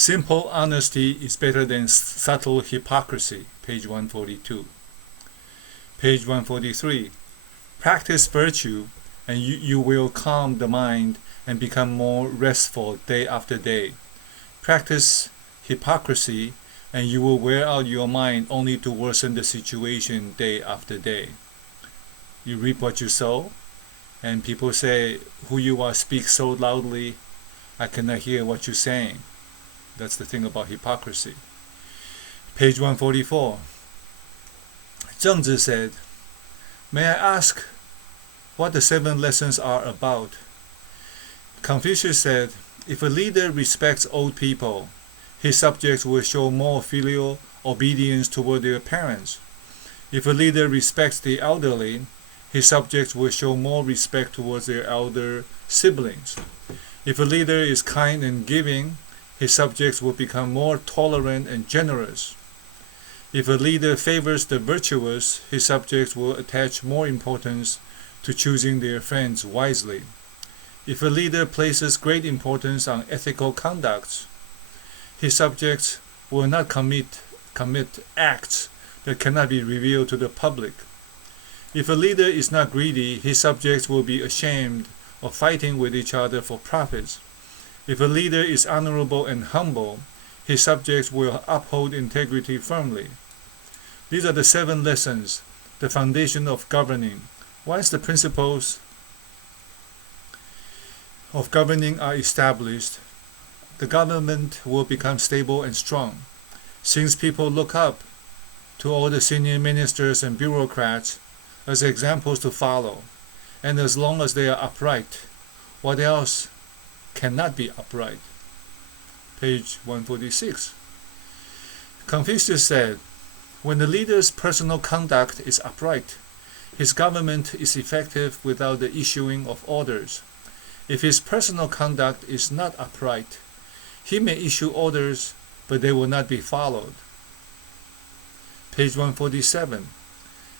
Simple honesty is better than subtle hypocrisy, page 142. Page 143. Practice virtue, and you will calm the mind and become more restful day after day. Practice hypocrisy, and you will wear out your mind only to worsen the situation day after day. You reap what you sow, and people say, who you are speaks so loudly, I cannot hear what you're saying. That's the thing about hypocrisy. Page 144. Zhengzi said, may I ask what the 7 lessons are about? Confucius said, if a leader respects old people, his subjects will show more filial obedience toward their parents. If a leader respects the elderly, his subjects will show more respect towards their elder siblings. If a leader is kind and giving, his subjects will become more tolerant and generous. If a leader favors the virtuous, his subjects will attach more importance to choosing their friends wisely. If a leader places great importance on ethical conduct, his subjects will not commit acts that cannot be revealed to the public. If a leader is not greedy, his subjects will be ashamed of fighting with each other for profits. If a leader is honorable and humble, his subjects will uphold integrity firmly. These are the 7 lessons, the foundation of governing. Once the principles of governing are established, the government will become stable and strong. Since people look up to all the senior ministers and bureaucrats as examples to follow, and as long as they are upright, what else cannot be upright? Page 146. Confucius said, when the leader's personal conduct is upright, his government is effective without the issuing of orders. If his personal conduct is not upright, he may issue orders, but they will not be followed. Page 147.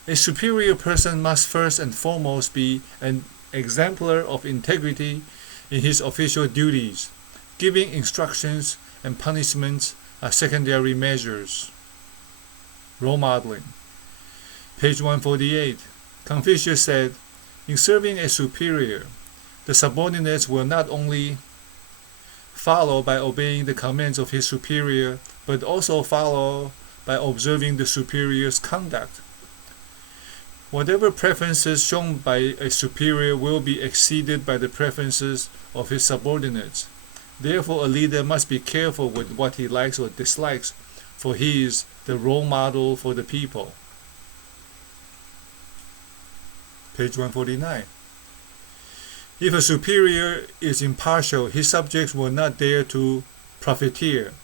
A superior person must first and foremost be an exemplar of integrity in his official duties. Giving instructions and punishments are secondary measures. Role modeling. Page 148. Confucius said, in serving a superior, the subordinates will not only follow by obeying the commands of his superior, but also follow by observing the superior's conduct. Whatever preferences shown by a superior will be exceeded by the preferences of his subordinates. Therefore, a leader must be careful with what he likes or dislikes, for he is the role model for the people. Page 149. If a superior is impartial, his subjects will not dare to profiteer.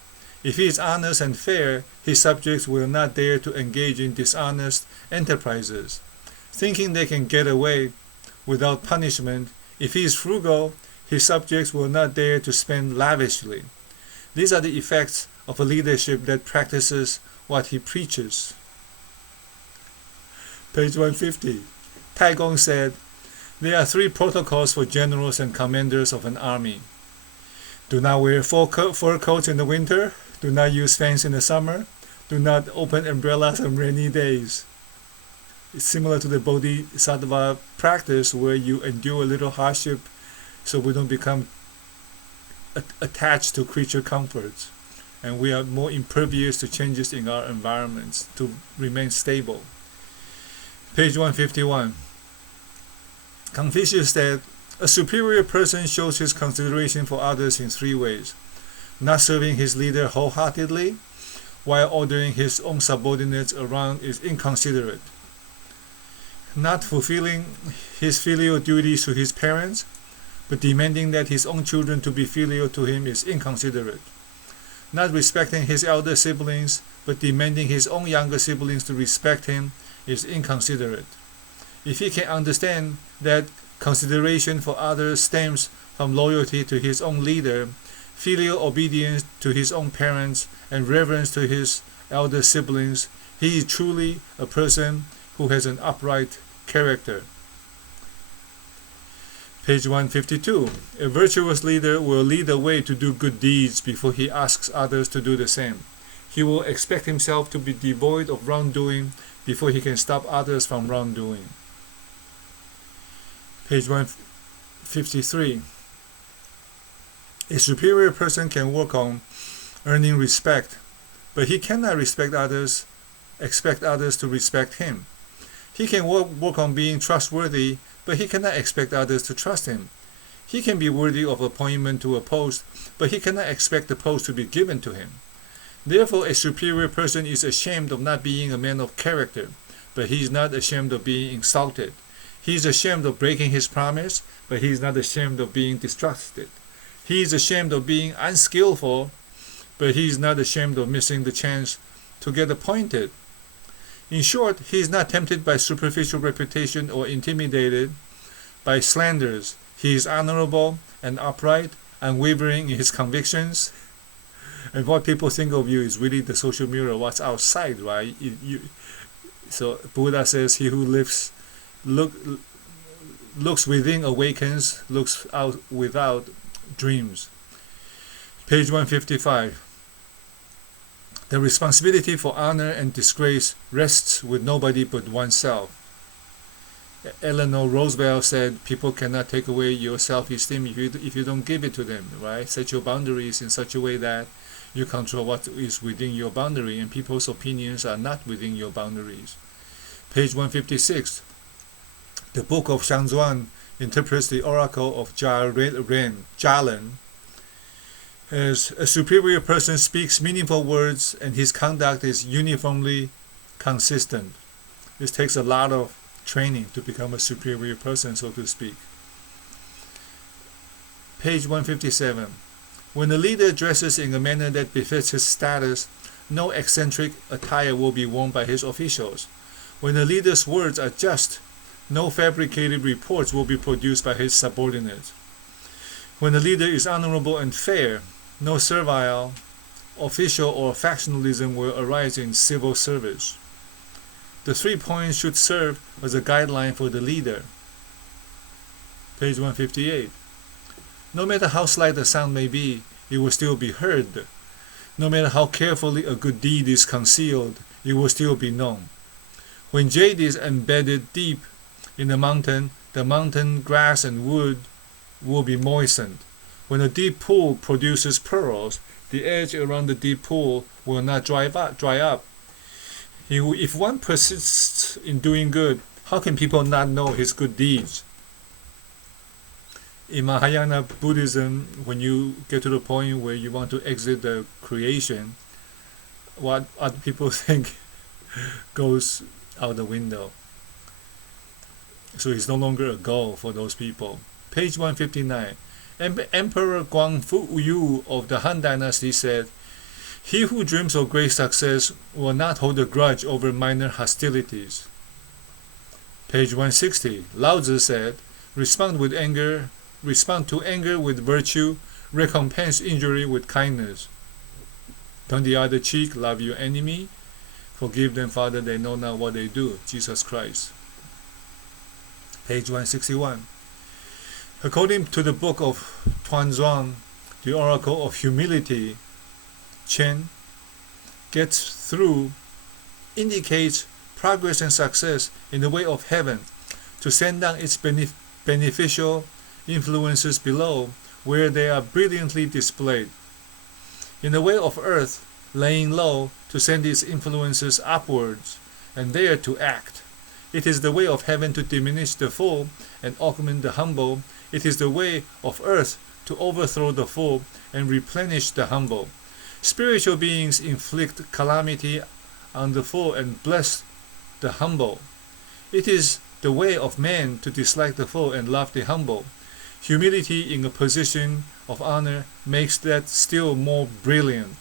If he is honest and fair, his subjects will not dare to engage in dishonest enterprises, thinking they can get away without punishment. If he is frugal, his subjects will not dare to spend lavishly. These are the effects of a leadership that practices what he preaches. Page 150. Tai Gong said, there are 3 protocols for generals and commanders of an army. Do not wear fur coats in the winter. Do not use fans in the summer. Do not open umbrellas on rainy days. It's similar to the Bodhisattva practice where you endure a little hardship so we don't become attached to creature comforts, and we are more impervious to changes in our environments to remain stable. Page 151. Confucius said, a superior person shows his consideration for others in 3 ways. Not serving his leader wholeheartedly, while ordering his own subordinates around is inconsiderate. Not fulfilling his filial duties to his parents, but demanding that his own children to be filial to him is inconsiderate. Not respecting his elder siblings, but demanding his own younger siblings to respect him is inconsiderate. If he can understand that consideration for others stems from loyalty to his own leader, filial obedience to his own parents, and reverence to his elder siblings, he is truly a person who has an upright character. Page 152. A virtuous leader will lead the way to do good deeds before he asks others to do the same. He will expect himself to be devoid of wrongdoing before he can stop others from wrongdoing. Page 153. A superior person can work on earning respect, but he cannot expect others to respect him. He can work on being trustworthy, but he cannot expect others to trust him. He can be worthy of appointment to a post, but he cannot expect the post to be given to him. Therefore, a superior person is ashamed of not being a man of character, but he is not ashamed of being insulted. He is ashamed of breaking his promise, but he is not ashamed of being distrusted. He is ashamed of being unskillful, but he is not ashamed of missing the chance to get appointed. In short, he is not tempted by superficial reputation or intimidated by slanders. He is honorable and upright, unwavering in his convictions. And what people think of you is really the social mirror, what's outside, right? So Buddha says, he who looks within awakens, looks out without dreams. Page 155. The responsibility for honor and disgrace rests with nobody but oneself. Eleanor Roosevelt said, people cannot take away your self-esteem if you don't give it to them, right? Set your boundaries in such a way that you control what is within your boundary, and people's opinions are not within your boundaries. Page 156. The book of Shangzuan interprets the oracle of Jialen as a superior person speaks meaningful words and his conduct is uniformly consistent. This takes a lot of training to become a superior person, so to speak. Page 157. When the leader dresses in a manner that befits his status, no eccentric attire will be worn by his officials. When the leader's words are just, no fabricated reports will be produced by his subordinates. When the leader is honorable and fair, no servile, official, or factionalism will arise in civil service. The 3 points should serve as a guideline for the leader. Page 158. No matter how slight the sound may be, it will still be heard. No matter how carefully a good deed is concealed, it will still be known. When jade is embedded deep in the mountain grass and wood will be moistened. When a deep pool produces pearls, the edge around the deep pool will not dry up. If one persists in doing good, how can people not know his good deeds? In Mahayana Buddhism, when you get to the point where you want to exit the creation, what other people think goes out the window. So it's no longer a goal for those people. Page 159. Emperor Guangfu of the Han Dynasty said, "He who dreams of great success will not hold a grudge over minor hostilities." Page 160. Lao Tzu said, respond to anger with virtue, recompense injury with kindness. Turn the other cheek, love your enemy, forgive them, Father, they know not what they do. Jesus Christ. Page 161. According to the book of Tuanzhuang, the oracle of humility, Chen, gets through, indicates progress and success in the way of heaven to send down its beneficial influences below where they are brilliantly displayed. In the way of earth, laying low to send its influences upwards and there to act. It is the way of heaven to diminish the full and augment the humble. It is the way of earth to overthrow the full and replenish the humble. Spiritual beings inflict calamity on the full and bless the humble. It is the way of man to dislike the full and love the humble. Humility in a position of honor makes that still more brilliant.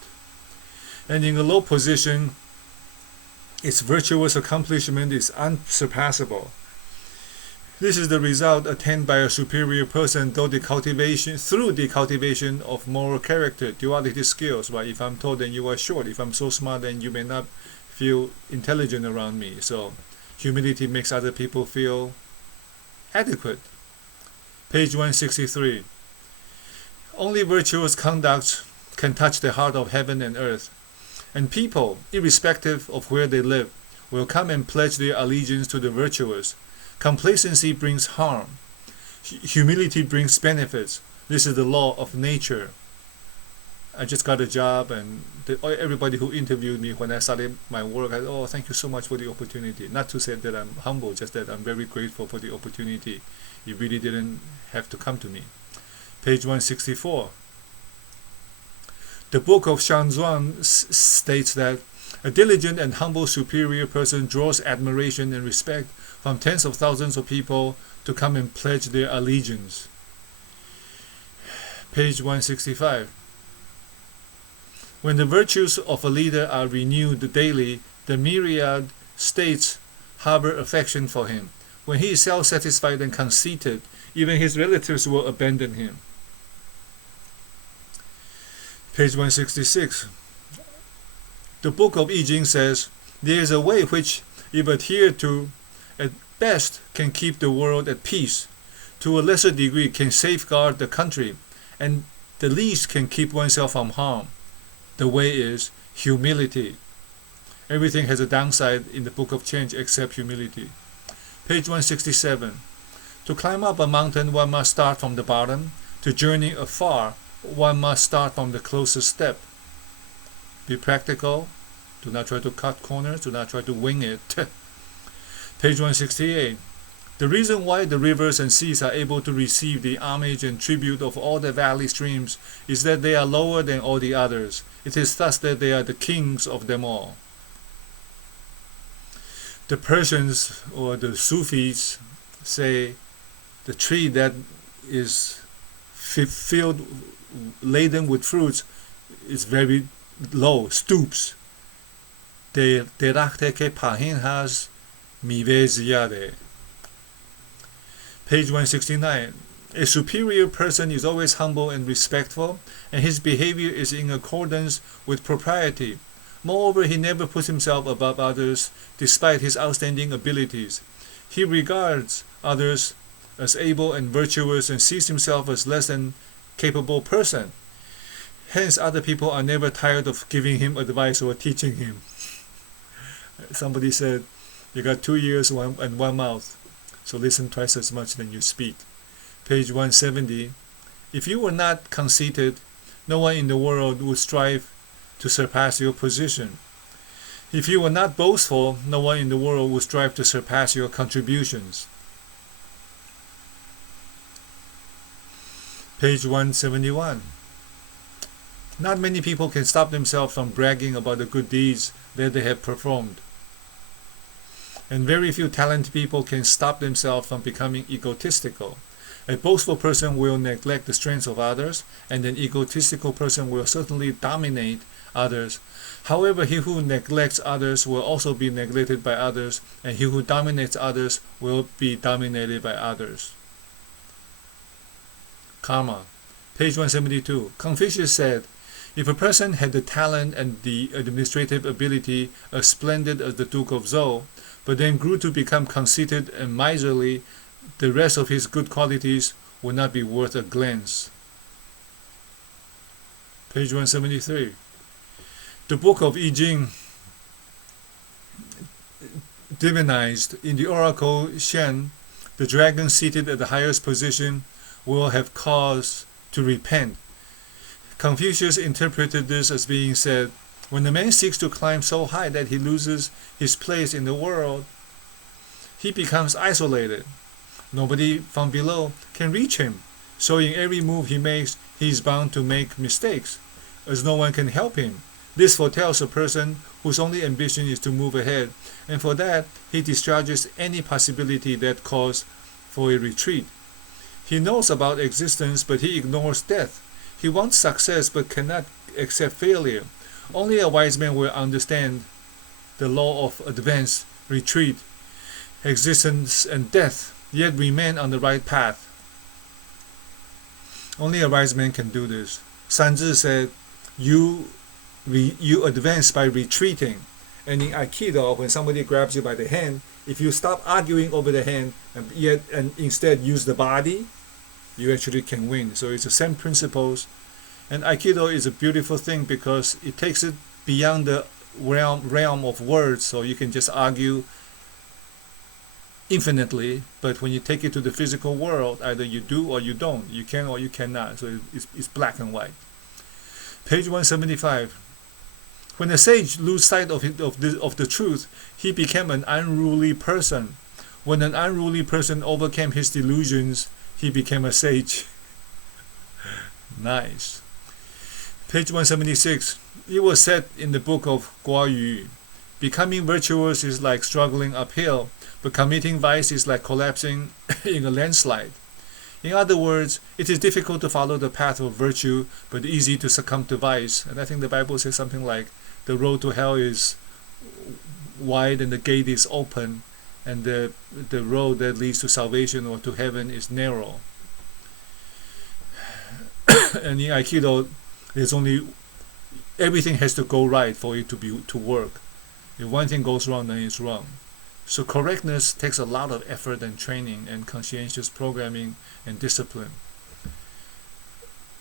And in a low position, its virtuous accomplishment is unsurpassable. This is the result attained by a superior person through the cultivation of moral character, duality skills. Right? If I'm tall, then you are short. If I'm so smart, then you may not feel intelligent around me. So humility makes other people feel adequate. Page 163. Only virtuous conduct can touch the heart of heaven and earth, and people, irrespective of where they live, will come and pledge their allegiance to the virtuous. Complacency brings harm. Humility brings benefits. This is the law of nature. I just got a job, and everybody who interviewed me when I started my work, I said, oh, thank you so much for the opportunity. Not to say that I'm humble, just that I'm very grateful for the opportunity. You really didn't have to come to me. Page 164. The book of Shanzhuang states that a diligent and humble superior person draws admiration and respect from tens of thousands of people to come and pledge their allegiance. Page 165. When the virtues of a leader are renewed daily, the myriad states harbor affection for him. When he is self-satisfied and conceited, even his relatives will abandon him. Page 166. The book of I Ching says, there is a way which, if adhered to, at best can keep the world at peace, to a lesser degree can safeguard the country, and the least can keep oneself from harm. The way is humility. Everything has a downside in the book of change except humility. Page 167. To climb up a mountain, one must start from the bottom. To journey afar, one must start from the closest step. Be practical. Do not try to cut corners. Do not try to wing it. Page 168. The reason why the rivers and seas are able to receive the homage and tribute of all the valley streams is that they are lower than all the others. It is thus that they are the kings of them all. The Persians or the Sufis say the tree that is filled, laden with fruits is very low, stoops. درخت که پایین هست میوه زیاده. Page 169. A superior person is always humble and respectful, and his behavior is in accordance with propriety. Moreover, he never puts himself above others, despite his outstanding abilities. He regards others as able and virtuous and sees himself as less than capable person. Hence, other people are never tired of giving him advice or teaching him. Somebody said, you got 2 ears and 1 mouth, so listen twice as much than you speak. Page 170. If you were not conceited, no one in the world would strive to surpass your position. If you were not boastful, no one in the world would strive to surpass your contributions. Page 171. Not many people can stop themselves from bragging about the good deeds that they have performed. And very few talented people can stop themselves from becoming egotistical. A boastful person will neglect the strengths of others, and an egotistical person will certainly dominate others. However, he who neglects others will also be neglected by others, and he who dominates others will be dominated by others. Karma. Page 172. Confucius said, if a person had the talent and the administrative ability as splendid as the Duke of Zhou, but then grew to become conceited and miserly, the rest of his good qualities would not be worth a glance. Page 173. The book of I Ching divinized in the oracle Shen, the dragon seated at the highest position will have cause to repent. Confucius interpreted this as being said, when the man seeks to climb so high that he loses his place in the world, he becomes isolated. Nobody from below can reach him, so in every move he makes, he is bound to make mistakes, as no one can help him. This foretells a person whose only ambition is to move ahead, and for that he discharges any possibility that calls for a retreat. He knows about existence, but he ignores death. He wants success, but cannot accept failure. Only a wise man will understand the law of advance, retreat, existence, and death, yet remain on the right path. Only a wise man can do this. Sanzi said, you advance by retreating. And in Aikido, when somebody grabs you by the hand, if you stop arguing over the hand and instead use the body, you actually can win. So it's the same principles. And Aikido is a beautiful thing because it takes it beyond the realm of words, so you can just argue infinitely. But when you take it to the physical world, either you do or you don't. You can or you cannot. So it's black and white. Page 175. When the sage lose sight of the truth, he became an unruly person. When an unruly person overcame his delusions, he became a sage. Nice. Page 176. It was said in the book of Guo Yu, becoming virtuous is like struggling uphill, but committing vice is like collapsing in a landslide. In other words, it is difficult to follow the path of virtue, but easy to succumb to vice. And I think the Bible says something like, the road to hell is wide and the gate is open, and the road that leads to salvation or to heaven is narrow. And in Aikido, there's only, everything has to go right for it to work. If one thing goes wrong, then it's wrong. So correctness takes a lot of effort and training and conscientious programming and discipline.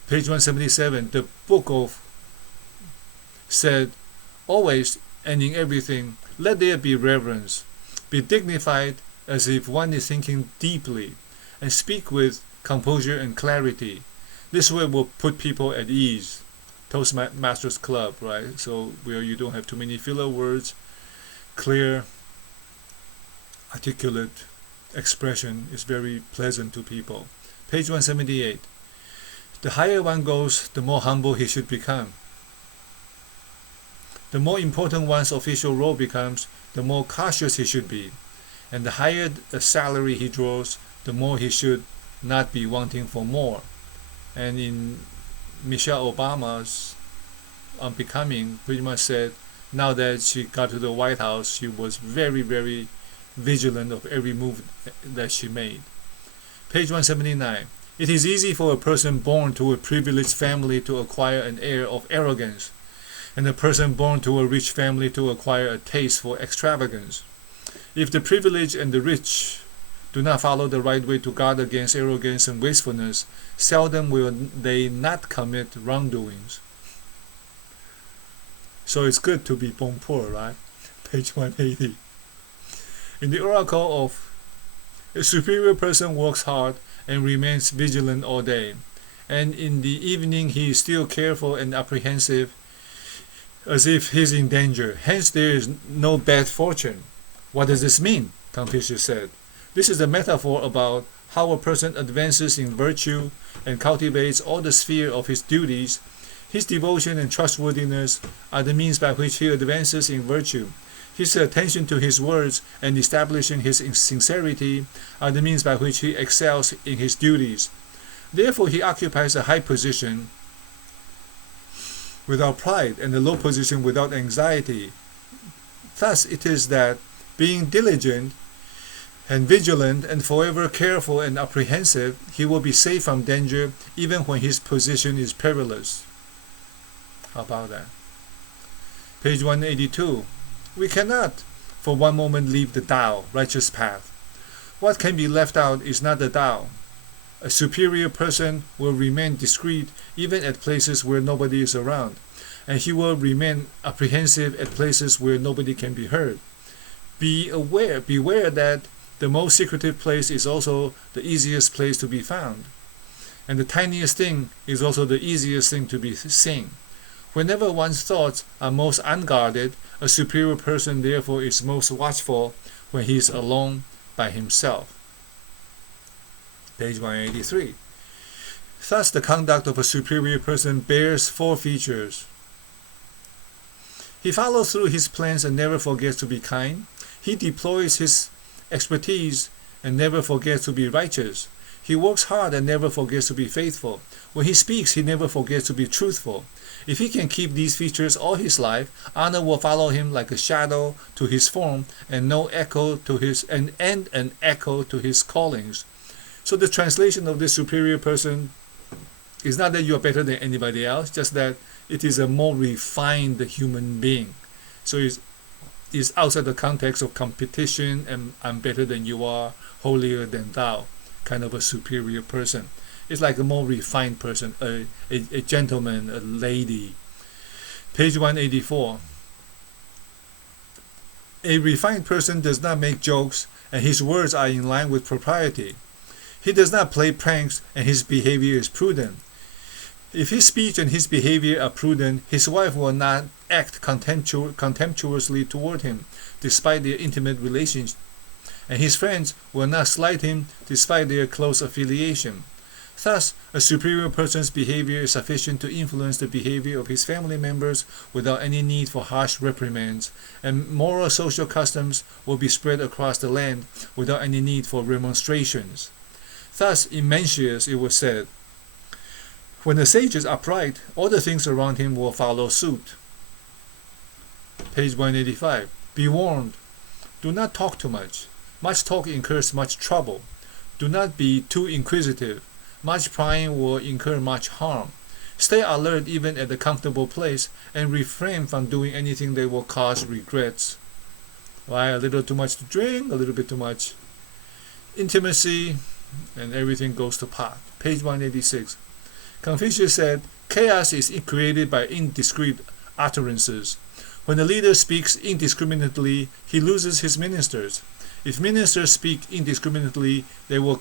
Page 177, the book of said, always and in everything, let there be reverence. Be dignified as if one is thinking deeply, and speak with composure and clarity. This way will put people at ease. Toastmasters Club, right? So where you don't have too many filler words, clear, articulate expression is very pleasant to people. Page 178. The higher one goes, the more humble he should become. The more important one's official role becomes, the more cautious he should be. And the higher the salary he draws, the more he should not be wanting for more. And in Michelle Obama's Unbecoming, pretty much said, now that she got to the White House, she was very, very vigilant of every move that she made. Page 179. It is easy for a person born to a privileged family to acquire an air of arrogance, and a person born to a rich family to acquire a taste for extravagance. If the privileged and the rich do not follow the right way to guard against arrogance and wastefulness, seldom will they not commit wrongdoings. So it's good to be born poor, right? Page 180. In the oracle of, a superior person works hard and remains vigilant all day, and in the evening he is still careful and apprehensive, as if he is in danger. Hence there is no bad fortune. What does this mean? Confucius said. This is a metaphor about how a person advances in virtue and cultivates all the sphere of his duties. His devotion and trustworthiness are the means by which he advances in virtue. His attention to his words and establishing his sincerity are the means by which he excels in his duties. Therefore he occupies a high position without pride and a low position without anxiety. Thus it is that, being diligent and vigilant and forever careful and apprehensive, he will be safe from danger even when his position is perilous. How about that? Page 182. We cannot for one moment leave the Tao, righteous path. What can be left out is not the Tao. A superior person will remain discreet even at places where nobody is around, and he will remain apprehensive at places where nobody can be heard. Beware that the most secretive place is also the easiest place to be found, and the tiniest thing is also the easiest thing to be seen. Whenever one's thoughts are most unguarded, a superior person therefore is most watchful when he is alone by himself. Page 183. Thus the conduct of a superior person bears four features. He follows through his plans and never forgets to be kind. He deploys his expertise and never forgets to be righteous. He works hard and never forgets to be faithful. When he speaks, he never forgets to be truthful. If he can keep these features all his life, honor will follow him like a shadow to his form, and an echo to his callings. So the translation of this superior person is not that you are better than anybody else, just that it is a more refined human being. So it's outside the context of competition and I'm better than you are, holier than thou, kind of a superior person. It's like a more refined person, a gentleman, a lady. Page 184. A refined person does not make jokes, and his words are in line with propriety. He does not play pranks, and his behavior is prudent. If his speech and his behavior are prudent, his wife will not act contemptuously toward him, despite their intimate relationship, and his friends will not slight him, despite their close affiliation. Thus, a superior person's behavior is sufficient to influence the behavior of his family members without any need for harsh reprimands, and moral social customs will be spread across the land without any need for remonstrations. Thus, in Mencius it was said, "When the sage is upright, all the things around him will follow suit." Page 185. Be warned. Do not talk too much. Much talk incurs much trouble. Do not be too inquisitive. Much prying will incur much harm. Stay alert even at a comfortable place, and refrain from doing anything that will cause regrets. Why? A little too much to drink, a little bit too much intimacy, and everything goes to pot. Page 186. Confucius said, "Chaos is created by indiscreet utterances. When the leader speaks indiscriminately, he loses his ministers. If ministers speak indiscriminately, they will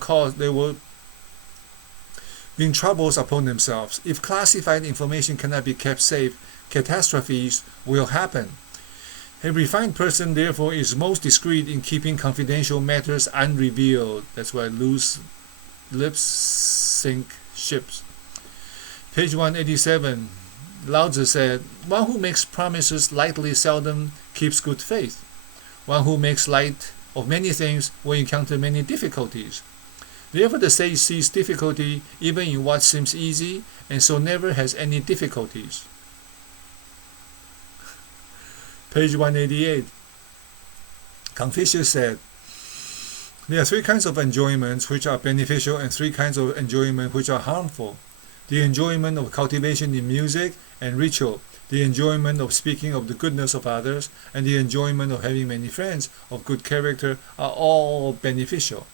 bring troubles upon themselves. If classified information cannot be kept safe, catastrophes will happen. A refined person, therefore, is most discreet in keeping confidential matters unrevealed." That's why loose lips sink ships. Page 187. Lao Tzu said, "One who makes promises lightly seldom keeps good faith. One who makes light of many things will encounter many difficulties. Therefore the sage sees difficulty even in what seems easy, and so never has any difficulties." Page 188. Confucius said, "There are three kinds of enjoyments which are beneficial and three kinds of enjoyment which are harmful. The enjoyment of cultivation in music and ritual, the enjoyment of speaking of the goodness of others, and the enjoyment of having many friends of good character are all beneficial.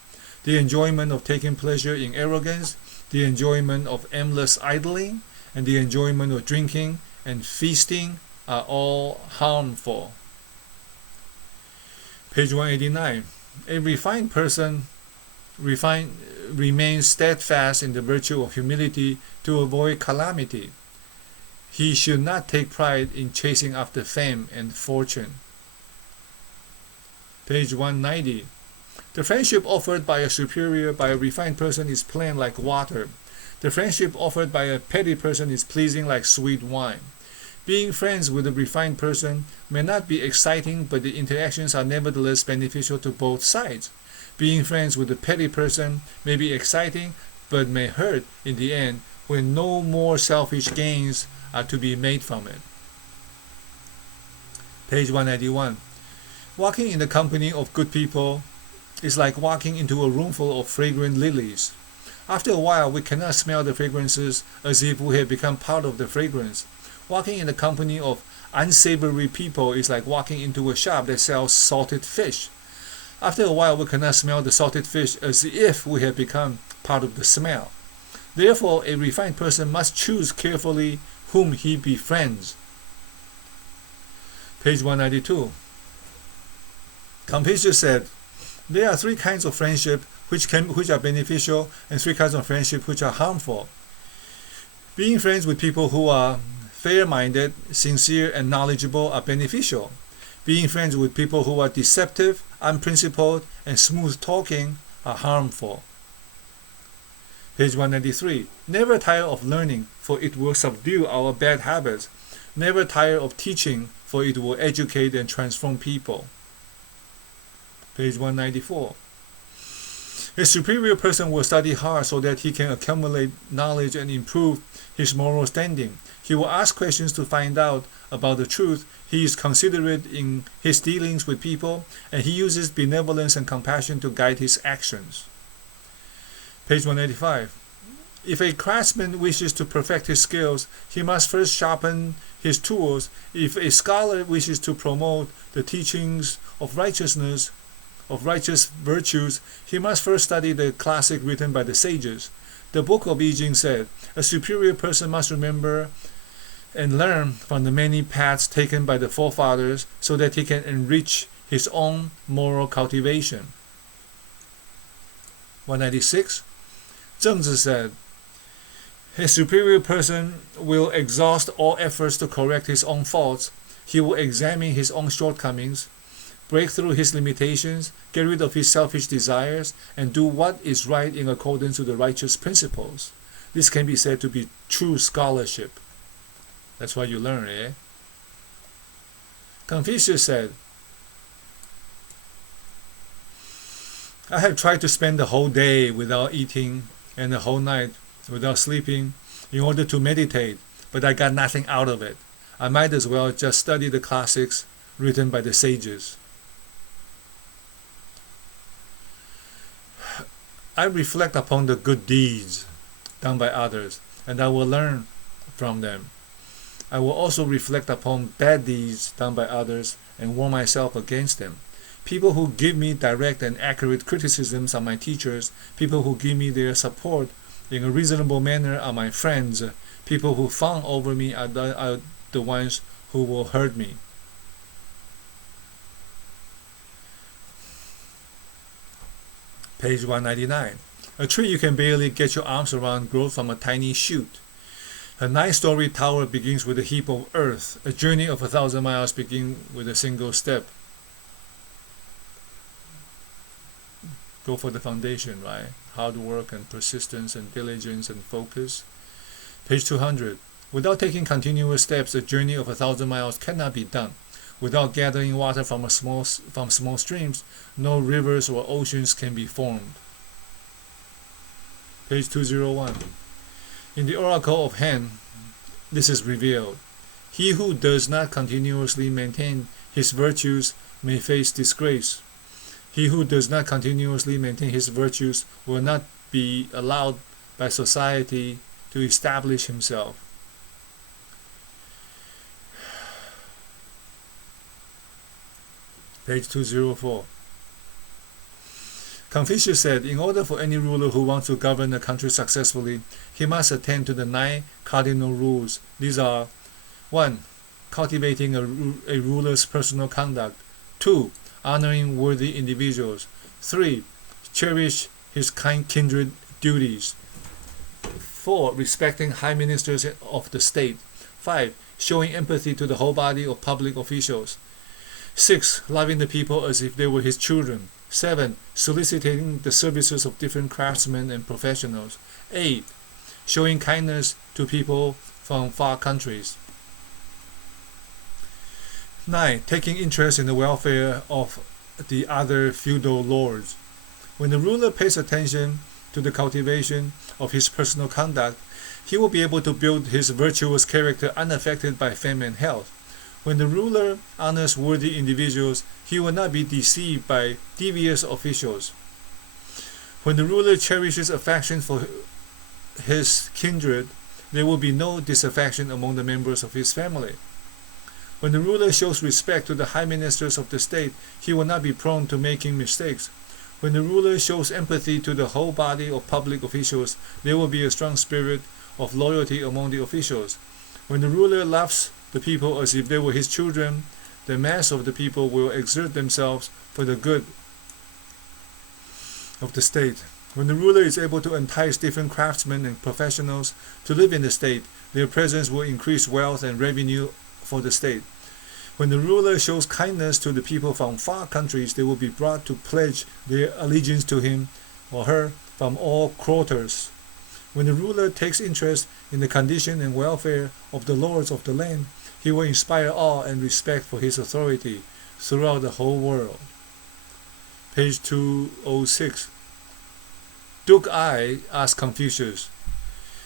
The enjoyment of taking pleasure in arrogance, the enjoyment of aimless idling, and the enjoyment of drinking and feasting are all harmful." Page 189. A refined person remains steadfast in the virtue of humility to avoid calamity. He should not take pride in chasing after fame and fortune. Page 190. The friendship offered by a superior, by a refined person, is plain like water. The friendship offered by a petty person is pleasing like sweet wine. Being friends with a refined person may not be exciting, but the interactions are nevertheless beneficial to both sides. Being friends with a petty person may be exciting, but may hurt in the end when no more selfish gains are to be made from it. Page 191. Walking in the company of good people is like walking into a room full of fragrant lilies. After a while, we cannot smell the fragrances as if we had become part of the fragrance. Walking in the company of unsavory people is like walking into a shop that sells salted fish. After a while, we cannot smell the salted fish as if we had become part of the smell. Therefore, a refined person must choose carefully whom he befriends. Page 192. Confucius said, "There are three kinds of friendship which are beneficial, and three kinds of friendship which are harmful. Being friends with people who are fair-minded, sincere, and knowledgeable are beneficial. Being friends with people who are deceptive, unprincipled, and smooth-talking are harmful." Page 193. Never tire of learning, for it will subdue our bad habits. Never tire of teaching, for it will educate and transform people. Page 194. A superior person will study hard so that he can accumulate knowledge and improve his moral standing. He will ask questions to find out about the truth. He is considerate in his dealings with people, and he uses benevolence and compassion to guide his actions. Page 185. If a craftsman wishes to perfect his skills, he must first sharpen his tools. If a scholar wishes to promote the teachings of righteous virtues, he must first study the classic written by the sages. The Book of I Ching said, a superior person must remember and learn from the many paths taken by the forefathers so that he can enrich his own moral cultivation. 196. Zhengzi said, a superior person will exhaust all efforts to correct his own faults. He will examine his own shortcomings, break through his limitations, get rid of his selfish desires, and do what is right in accordance with the righteous principles. This can be said to be true scholarship. That's what you learn, eh? Confucius said, I have tried to spend the whole day without eating and the whole night without sleeping in order to meditate, but I got nothing out of it. I might as well just study the classics written by the sages. I reflect upon the good deeds done by others, and I will learn from them. I will also reflect upon bad deeds done by others and warn myself against them. People who give me direct and accurate criticisms are my teachers. People who give me their support in a reasonable manner are my friends. People who fawn over me are the ones who will hurt me. Page 199. A tree you can barely get your arms around grows from a tiny shoot. A 9-story tower begins with a heap of earth. A journey of 1,000 miles begins with a single step. Go for the foundation, right? Hard work and persistence and diligence and focus. Page 200. Without taking continuous steps, a journey of 1,000 miles cannot be done. Without gathering water from small streams, no rivers or oceans can be formed. Page 201. In the Oracle of Hen, this is revealed. He who does not continuously maintain his virtues may face disgrace. He who does not continuously maintain his virtues will not be allowed by society to establish himself. Page 204. Confucius said, in order for any ruler who wants to govern a country successfully, he must attend to the 9 cardinal rules. These are 1. Cultivating a ruler's personal conduct. 2. Honoring worthy individuals. 3. Cherish his kindred duties. 4. Respecting high ministers of the state. 5. Showing empathy to the whole body of public officials. 6. Loving the people as if they were his children. 7. Soliciting the services of different craftsmen and professionals. 8. Showing kindness to people from far countries. 9. Taking interest in the welfare of the other feudal lords. When the ruler pays attention to the cultivation of his personal conduct, he will be able to build his virtuous character unaffected by fame and health. When the ruler honors worthy individuals, he will not be deceived by devious officials. When the ruler cherishes affection for his kindred, there will be no disaffection among the members of his family. When the ruler shows respect to the high ministers of the state, he will not be prone to making mistakes. When the ruler shows empathy to the whole body of public officials, there will be a strong spirit of loyalty among the officials. When the ruler loves the people as if they were his children, the mass of the people will exert themselves for the good of the state. When the ruler is able to entice different craftsmen and professionals to live in the state, their presence will increase wealth and revenue for the state. When the ruler shows kindness to the people from far countries, they will be brought to pledge their allegiance to him or her from all quarters. When the ruler takes interest in the condition and welfare of the lords of the land, he will inspire awe and respect for his authority throughout the whole world. Page 206. Duke Ai asked Confucius,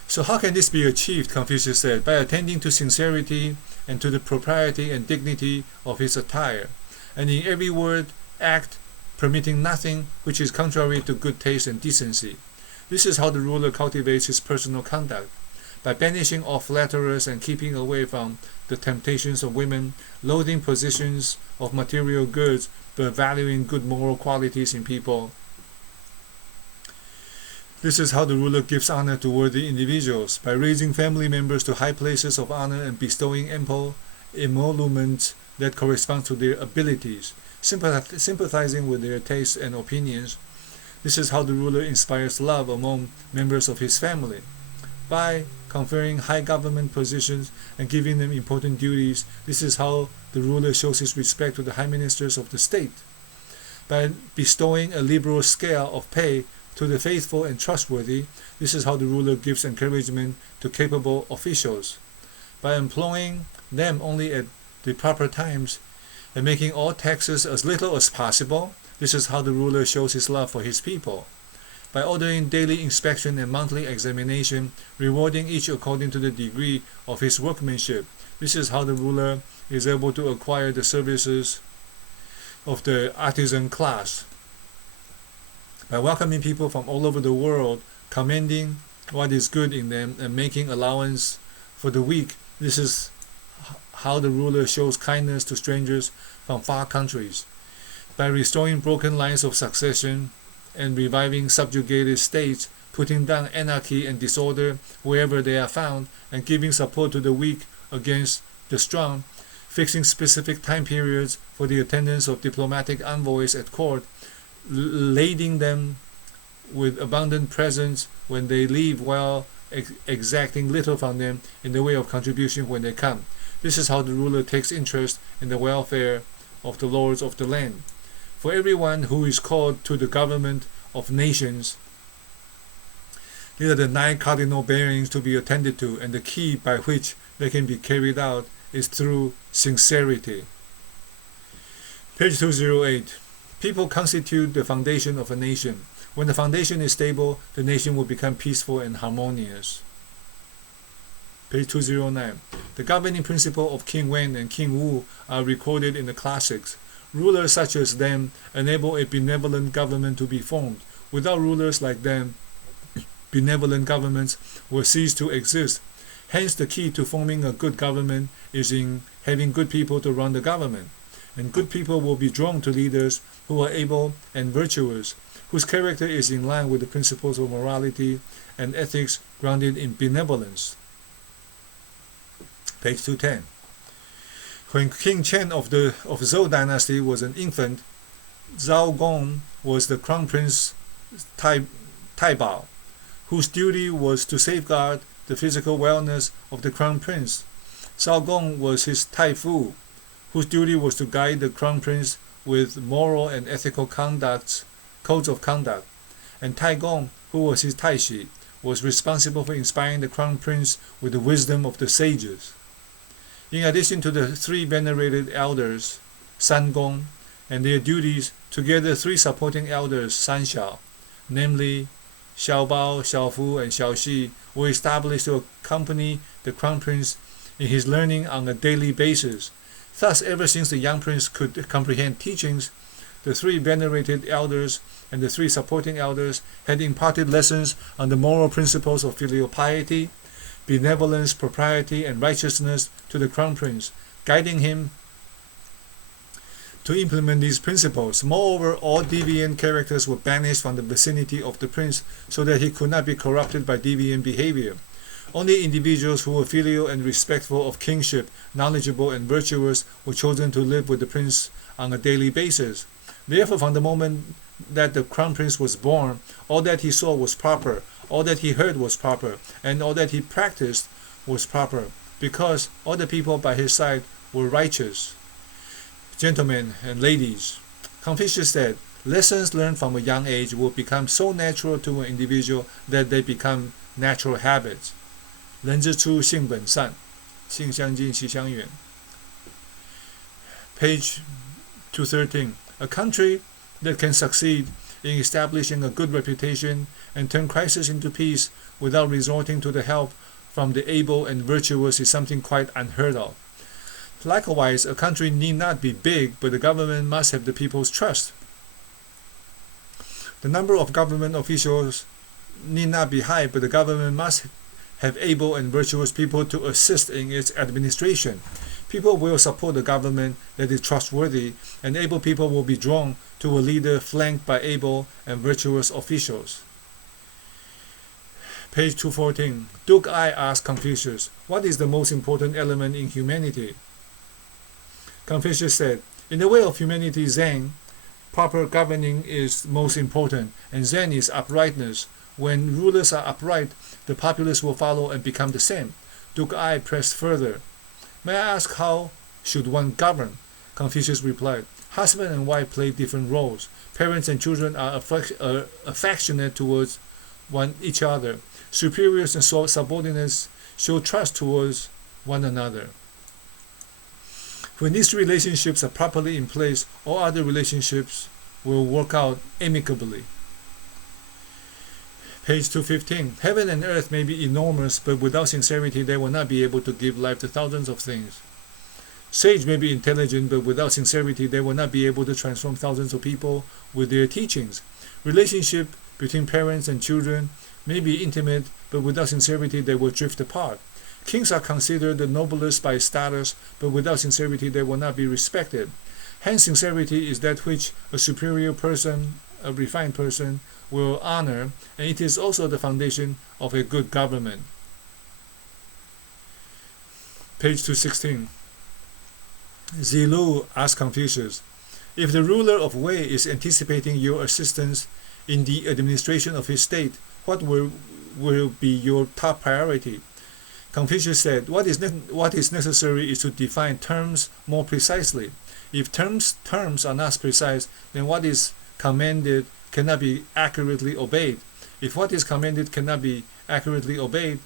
so how can this be achieved? Confucius said, by attending to sincerity and to the propriety and dignity of his attire, and in every word, act, permitting nothing which is contrary to good taste and decency. This is how the ruler cultivates his personal conduct, by banishing all flatterers and keeping away from the temptations of women, loathing possessions of material goods, but valuing good moral qualities in people. This is how the ruler gives honor to worthy individuals, by raising family members to high places of honor and bestowing ample emoluments that correspond to their abilities, sympathizing with their tastes and opinions. This is how the ruler inspires love among members of his family, by conferring high government positions and giving them important duties. This is how the ruler shows his respect to the high ministers of the state, by bestowing a liberal scale of pay to the faithful and trustworthy. This is how the ruler gives encouragement to capable officials, by employing them only at the proper times and making all taxes as little as possible. This is how the ruler shows his love for his people, by ordering daily inspection and monthly examination, rewarding each according to the degree of his workmanship. This is how the ruler is able to acquire the services of the artisan class, by welcoming people from all over the world, commending what is good in them and making allowance for the weak. This is how the ruler shows kindness to strangers from far countries, by restoring broken lines of succession and reviving subjugated states, putting down anarchy and disorder wherever they are found, and giving support to the weak against the strong, fixing specific time periods for the attendance of diplomatic envoys at court, lading them with abundant presents when they leave, while exacting little from them in the way of contribution when they come. This is how the ruler takes interest in the welfare of the lords of the land. For everyone who is called to the government of nations, these are the 9 cardinal bearings to be attended to, and the key by which they can be carried out is through sincerity. Page 208. People constitute the foundation of a nation. When the foundation is stable, the nation will become peaceful and harmonious. Page 209. The governing principle of King Wen and King Wu are recorded in the classics. Rulers such as them enable a benevolent government to be formed. Without rulers like them, benevolent governments will cease to exist. Hence, the key to forming a good government is in having good people to run the government. And good people will be drawn to leaders who are able and virtuous, whose character is in line with the principles of morality and ethics grounded in benevolence. Page 210. When King Chen of Zhou dynasty was an infant, Zhao Gong was the crown prince Taibao, whose duty was to safeguard the physical wellness of the crown prince. Zhao Gong was his Taifu, whose duty was to guide the crown prince with moral and ethical codes of conduct. And Tai Gong, who was his Taishi, was responsible for inspiring the crown prince with the wisdom of the sages. In addition to the 3 venerated elders, San Gong, and their duties, together 3 supporting elders, San Xiao, namely Xiao Bao, Xiao Fu, and Xiao Xi, were established to accompany the crown prince in his learning on a daily basis. Thus, ever since the young prince could comprehend teachings, the 3 venerated elders and the 3 supporting elders had imparted lessons on the moral principles of filial piety, benevolence, propriety, and righteousness to the crown prince, guiding him to implement these principles. Moreover, all deviant characters were banished from the vicinity of the prince so that he could not be corrupted by deviant behavior. Only individuals who were filial and respectful of kingship, knowledgeable and virtuous, were chosen to live with the prince on a daily basis. Therefore, from the moment that the crown prince was born, all that he saw was proper, all that he heard was proper, and all that he practiced was proper, because all the people by his side were righteous. Gentlemen and ladies, Confucius said, lessons learned from a young age will become so natural to an individual that they become natural habits. 人之初，性本善，性相近，习相远. Page 213. A country that can succeed in establishing a good reputation and turn crisis into peace without resorting to the help from the able and virtuous is something quite unheard of. Likewise, a country need not be big, but the government must have the people's trust. The number of government officials need not be high, but the government must have able and virtuous people to assist in its administration. People will support the government that is trustworthy, and able people will be drawn to a leader flanked by able and virtuous officials. Page 214. Duke Ai asked Confucius, "What is the most important element in humanity?" Confucius said, "In the way of humanity, Zen, proper governing is most important, and Zen is uprightness. When rulers are upright, the populace will follow and become the same." Duke Ai pressed further, "May I ask how should one govern?" Confucius replied, "Husband and wife play different roles. Parents and children are affectionate towards each other. Superiors and subordinates show trust towards one another. When these relationships are properly in place, all other relationships will work out amicably." Page 215. Heaven and earth may be enormous, but without sincerity they will not be able to give life to thousands of things. Sage may be intelligent, but without sincerity they will not be able to transform thousands of people with their teachings. Relationship between parents and children may be intimate, but without sincerity they will drift apart. Kings are considered the noblest by status, but without sincerity they will not be respected. Hence, sincerity is that which a superior person, a refined person, will honor, and it is also the foundation of a good government. Page 216. Zilu asked Confucius, "If the ruler of Wei is anticipating your assistance in the administration of his state, what will be your top priority?" Confucius said, what is necessary is to define terms more precisely. If terms are not precise, then what is commanded cannot be accurately obeyed. If what is commanded cannot be accurately obeyed,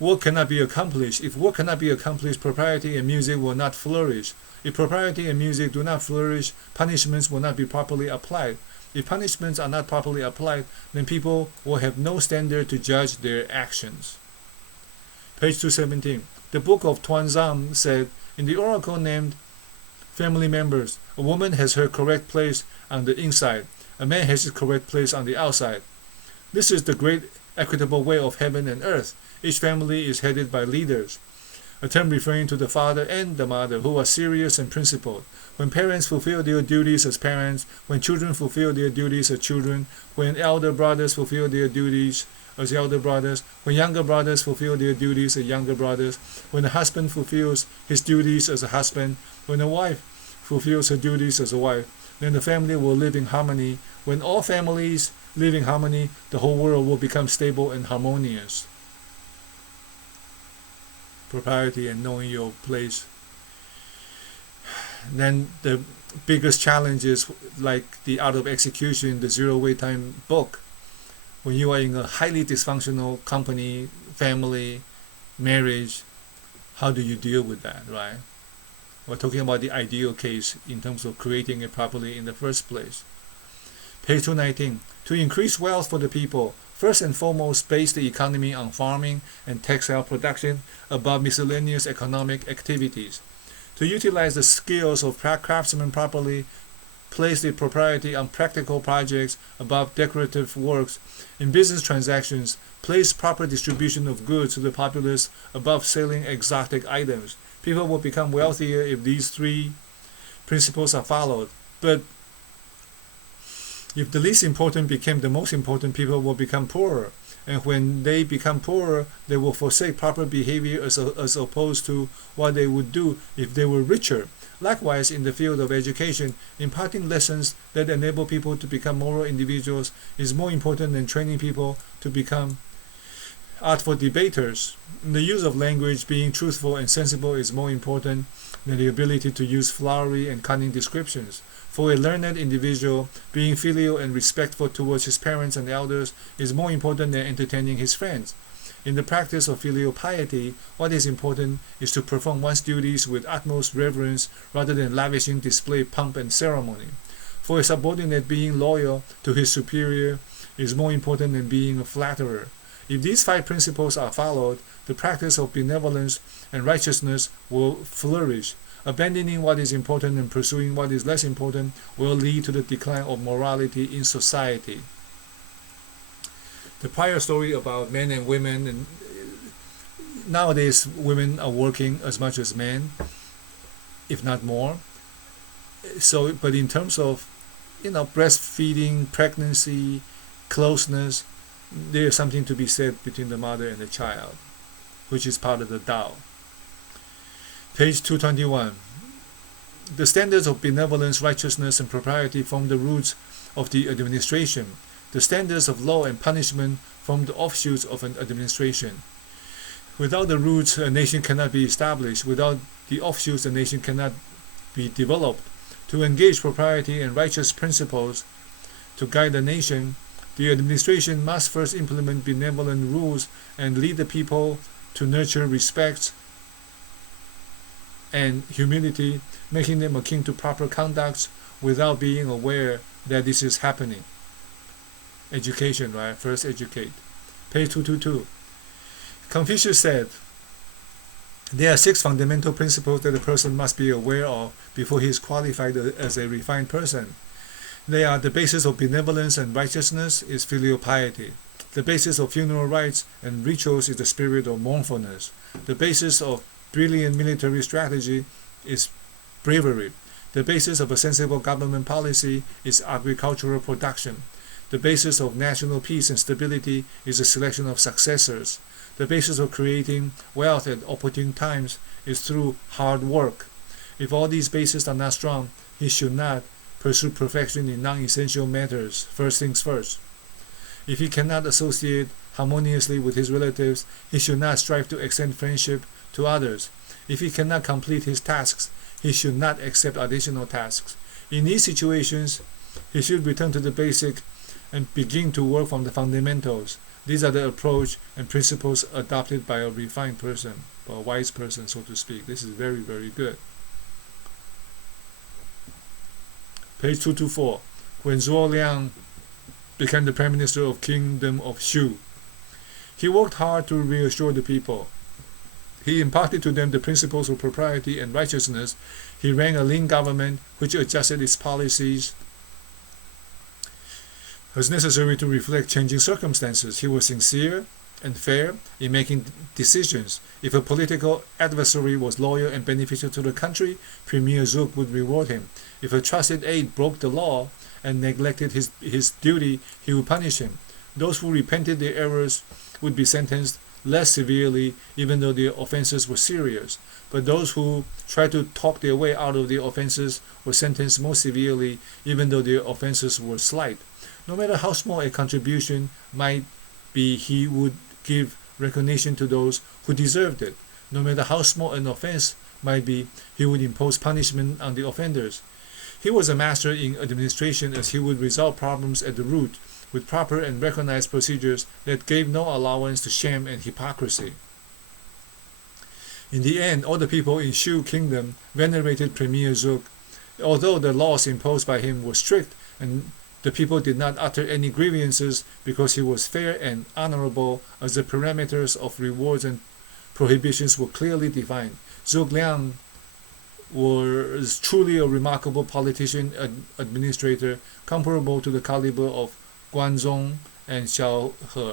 work cannot be accomplished. If work cannot be accomplished, propriety and music will not flourish. If propriety and music do not flourish, punishments will not be properly applied. If punishments are not properly applied, then people will have no standard to judge their actions. Page 217. The book of Tuanzang said, "In the oracle named family members, a woman has her correct place on the inside. A man has his correct place on the outside. This is the great equitable way of heaven and earth. Each family is headed by leaders," a term referring to the father and the mother, who are serious and principled. When parents fulfill their duties as parents, when children fulfill their duties as children, when elder brothers fulfill their duties as elder brothers, when younger brothers fulfill their duties as younger brothers, when a husband fulfills his duties as a husband, when a wife fulfills her duties as a wife, then the family will live in harmony. When all families live in harmony, the whole world will become stable and harmonious. Propriety and knowing your place. Then the biggest challenge is like the Art of Execution, the Zero Wait Time book. When you are in a highly dysfunctional company, family, marriage, how do you deal with that, right? We're talking about the ideal case in terms of creating it properly in the first place. Page 219. To increase wealth for the people, first and foremost, base the economy on farming and textile production above miscellaneous economic activities. To utilize the skills of craftsmen properly, place the propriety on practical projects above decorative works. In business transactions, place proper distribution of goods to the populace above selling exotic items. People will become wealthier if these three principles are followed. But if the least important became the most important, people will become poorer. And when they become poorer, they will forsake proper behavior as opposed to what they would do if they were richer. Likewise, in the field of education, imparting lessons that enable people to become moral individuals is more important than training people to become artful debaters. In the use of language, being truthful and sensible is more important than the ability to use flowery and cunning descriptions. For a learned individual, being filial and respectful towards his parents and elders is more important than entertaining his friends. In the practice of filial piety, what is important is to perform one's duties with utmost reverence rather than lavishing display, pomp, and ceremony. For a subordinate, being loyal to his superior is more important than being a flatterer. If these 5 principles are followed, the practice of benevolence and righteousness will flourish. Abandoning what is important and pursuing what is less important will lead to the decline of morality in society. The prior story about men and women, and nowadays women are working as much as men, if not more. So, but in terms of, breastfeeding, pregnancy, closeness, there is something to be said between the mother and the child, which is part of the Tao. Page 221. The standards of benevolence, righteousness, and propriety form the roots of the administration. The standards of law and punishment form the offshoots of an administration. Without the roots, a nation cannot be established. Without the offshoots, a nation cannot be developed. To engage propriety and righteous principles to guide the nation, the administration must first implement benevolent rules and lead the people to nurture respect and humility, making them akin to proper conduct without being aware that this is happening. Education, right? First educate. Page 222. Confucius said, there are 6 fundamental principles that a person must be aware of before he is qualified as a refined person. They are: the basis of benevolence and righteousness is filial piety. The basis of funeral rites and rituals is the spirit of mournfulness. The basis of brilliant military strategy is bravery. The basis of a sensible government policy is agricultural production. The basis of national peace and stability is the selection of successors. The basis of creating wealth at opportune times is through hard work. If all these bases are not strong, he should not pursue perfection in non-essential matters. First things first. If he cannot associate harmoniously with his relatives, he should not strive to extend friendship to others. If he cannot complete his tasks, he should not accept additional tasks. In these situations, he should return to the basic and begin to work from the fundamentals. These are the approach and principles adopted by a refined person, or a wise person, so to speak. This is very, very good. Page 224. When Zhuo Liang became the Prime Minister of Kingdom of Shu, he worked hard to reassure the people. He imparted to them the principles of propriety and righteousness. He ran a lean government which adjusted its policies as necessary to reflect changing circumstances. He was sincere and fair in making decisions. If a political adversary was loyal and beneficial to the country, Premier Zhuge would reward him. If a trusted aide broke the law and neglected his duty, he would punish him. Those who repented their errors would be sentenced less severely, even though their offenses were serious. But those who tried to talk their way out of their offenses were sentenced more severely, even though their offenses were slight. No matter how small a contribution might be, he would give recognition to those who deserved it. No matter how small an offense might be, he would impose punishment on the offenders. He was a master in administration, as he would resolve problems at the root with proper and recognized procedures that gave no allowance to sham and hypocrisy. In the end, all the people in Shu Kingdom venerated Premier Zhuge. Although the laws imposed by him were strict, and the people did not utter any grievances because he was fair and honorable, as the parameters of rewards and prohibitions were clearly defined. Zhuge Liang was truly a remarkable politician and administrator, comparable to the caliber of Guanzong and Xiao He.